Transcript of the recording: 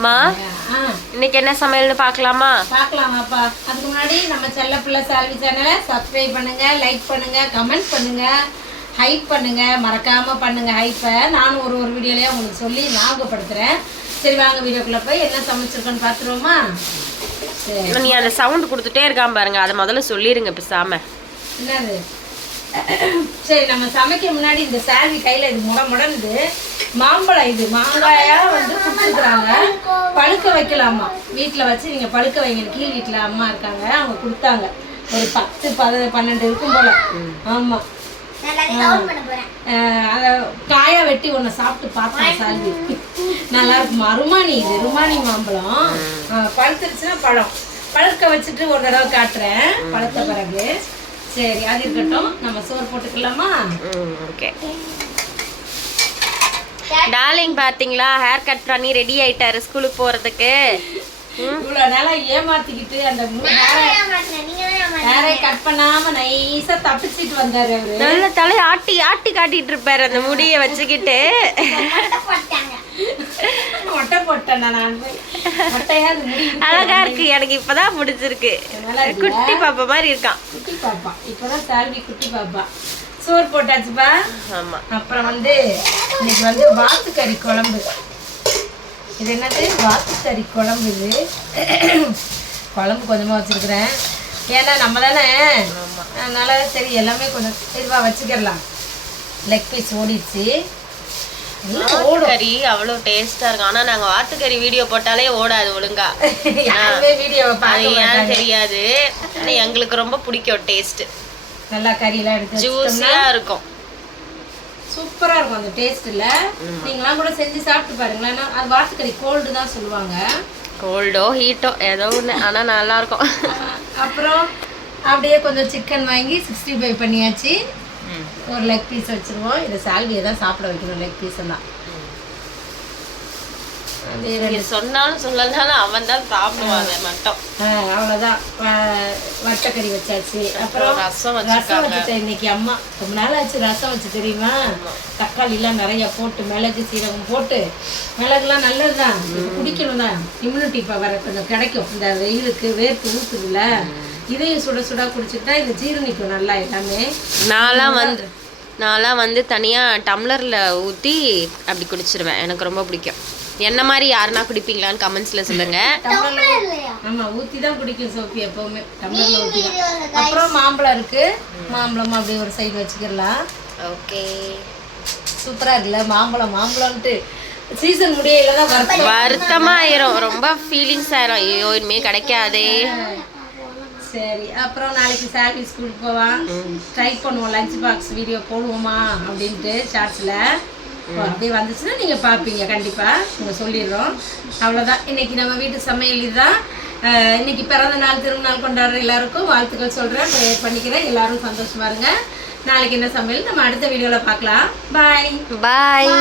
மா இன்னைக்கு என்ன சமையல்னு பார்க்கலாமா? பார்க்கலாமாப்பா. அதுக்கு முன்னாடி நம்ம செல்ல பிள்ளை சால்வி சேனலை சப்ஸ்கிரைப் பண்ணுங்க, லைக் பண்ணுங்க, கமெண்ட் பண்ணுங்க, ஹைப் பண்ணுங்க, மறக்காம பண்ணுங்க ஹைப்பை. நானும் ஒரு வீடியோலயே உங்களுக்கு சொல்லி ஞாபகப்படுத்துறேன். சரி வாங்க வீடியோக்குள்ள போய் என்ன சமைச்சிருக்கோன்னு பார்த்துருவோமா? சரி, நீ அந்த சவுண்ட் கொடுத்துட்டே இருக்காம பாருங்க, அதை முதல்ல சொல்லிடுங்க பேசாம. என்னது? சரி, நம்ம சமைக்க முன்னாடி இந்த சால்வி கையில் இது முடமுடந்து மாம்பழம், இது மாங்காயா வந்து கொடுத்துருக்குறாங்க. பழுக்க வைக்கலாமா, வீட்டில் வச்சு நீங்கள் பழுக்க வைங்க. கீழ் வீட்டில் அம்மா இருக்காங்க, அவங்க கொடுத்தாங்க. ஒரு 10-12 இருக்கும் போல. ஆமாம், அதை காயா வெட்டி ஒன்று சாப்பிட்டு பார்த்தேன். சால்வி நல்லா இருக்குமா? ருமானி, இது ருமானி மாம்பழம். பழுத்துருச்சுன்னா பழம் பழுக்க வச்சுட்டு ஒரு தடவை காட்டுறேன் பழுத்த பிறகு. சரி, அது இருக்கட்டும். நம்ம சோறு போட்டுக்கலாமா? ஓகே. டார்லிங் பாத்தீங்களா, ஹேர் கட் பண்ணி ரெடி ஆயிட்டாரு ஸ்கூலுக்கு போறதுக்கு. இவ்வளவு நாளா ஏமாத்திக்கிட்டு அந்த ஹேரை கட் பண்ணாம நைஸா தப்பிச்சிட்டு வந்தாரு அவரு. நல்ல தலை ஆட்டி ஆட்டி காட்டிட்டு இருப்பாரு அந்த முடிய வச்சுக்கிட்டு. மொட்டை போட்டேன் நான். அழகா இருக்கு, எனக்கு இப்பதான் பிடிச்சிருக்கு. குட்டி பாப்பா மாதிரி இருக்கான். குட்டி பாப்பா இப்பதான் சால்வி குட்டி பாப்பா. சோறு போட்டாச்சுப்பா. ஆமா. அப்புறம் வந்து இன்னைக்கு வந்து வாத்துக்கறி குழம்பு. இது என்னது? வாத்துக்கறி குழம்பு. இது குழம்பு கொஞ்சமா வச்சிருக்கிறேன், ஏன்னா நம்ம தானே, அதனால சரி எல்லாமே கொஞ்சம் இதுவா வச்சுக்கலாம். லெக் பீஸ் ஓடிடுச்சு. கறி அவ்வளோ டேஸ்டா இருக்கும். ஆனா நாங்க வாத்துக்கறி வீடியோ போட்டாலே ஓடாது ஒழுங்கா. ஏன் தெரியாது, எங்களுக்கு ரொம்ப பிடிக்கும். டேஸ்ட் நல்லா கறியெல்லாம் எடுத்து ஜூஸியா இருக்கும், சூப்பரா இருக்கும் அந்த டேஸ்ட்ல. நீங்களாம் கூட செஞ்சு சாப்பிட்டு பாருங்களேன். அது வாத்துக்கறி கோல்டு தான் சொல்லுவாங்க, கோல்டோ ஹீட்டோ ஏதோ ஒன்று, ஆனா நல்லா இருக்கும். அப்புறம் அப்படியே கொஞ்சம் சிக்கன் வாங்கி 65 பண்ணியாச்சு. ஒரு லெக் பீஸ் வச்சிருவோம். இதை சால்வியை தான் சாப்பிட வைக்கணும். லெக் பீஸ் எல்லாம் சொன்னாலும் சொல்லனாலும் அவன் தான் சாப்பிடுவாங்க மட்டும். அவ்வளோதான். வட்டக்கறி வச்சாச்சு. அப்புறம் ரசம் வச்சுட்டேன் இன்னைக்கு. அம்மா ரொம்ப நாள் ஆச்சு ரசம் வச்சு, தெரியுமா? தக்காளிலாம் நிறைய போட்டு, மிளகு சீரகம் போட்டு. மிளகுலாம் நல்லது தான், குடிக்கணும் தான். இம்யூனிட்டி பவர் கொஞ்சம் கிடைக்கும் இந்த வெயிலுக்கு. வேர்த்து ஊற்றுதுல, இதையும் சுட சுட குடிச்சுட்டா இது ஜீரணிக்கும் நல்லா எல்லாமே. நான்லாம் வந்து தனியாக டம்ளரில் ஊற்றி அப்படி குடிச்சிருவேன். எனக்கு ரொம்ப பிடிக்கும். என்ன மாதிரி யாருன்னா குடிப்பீங்களான்னு கமெண்ட்ஸில் சொல்லுங்க. ஆமாம், ஊற்றி தான் குடிக்கும் சோஃபி எப்போவுமே, டம்ளரில் ஊற்றி. அப்புறம் மாம்பழம் இருக்குது, மாம்பழமும் அப்படியே ஒரு சைடு வச்சுக்கலாம். ஓகே, சூப்பராக இருக்குல்ல மாம்பழம். மாம்பழம்ட்டு சீசன் முடியல தான் வருத்தமாக ஆயிரும், ரொம்ப ஃபீலிங்ஸ் ஆயிரும். ஐயோ இனிமே கிடைக்காதே. சரி, அப்புறம் நாளைக்கு சால்வி ஸ்கூலுக்கு போவான். ட்ரை பண்ணுவோம், லஞ்ச் பாக்ஸ் வீடியோ போடுவோமா அப்படின்ட்டு ஷார்ட்ஸில். அப்படியே வந்துச்சுன்னா நீங்கள் பார்ப்பீங்க கண்டிப்பாக, நீங்கள் சொல்லிடுறோம். அவ்வளோதான். இன்றைக்கி நம்ம வீட்டு சமையல் இதுதான். இன்றைக்கி பிறந்த நாள் திருநாள் கொண்டாடுற எல்லாருக்கும் வாழ்த்துக்கள் சொல்கிறேன், ப்ரேயர் பண்ணிக்கிறேன். எல்லோரும் சந்தோஷமா இருங்க. நாளைக்கு என்ன சமையல் நம்ம அடுத்த வீடியோவில் பார்க்கலாம். பாய் பாய்.